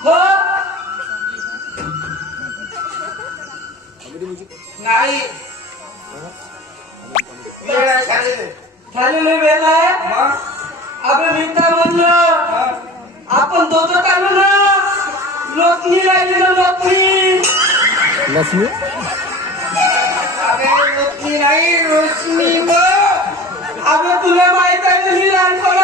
हो नाही झालेली वेळ आहे. आपण मी काय म्हणलो आपण दोघं काय म्हणलो लोकनी राहिली ना लोकनी लक्ष्मी अरे लोकनी नाही रोशनी ग. अगं तुला माहित आहे ना ही लहानपण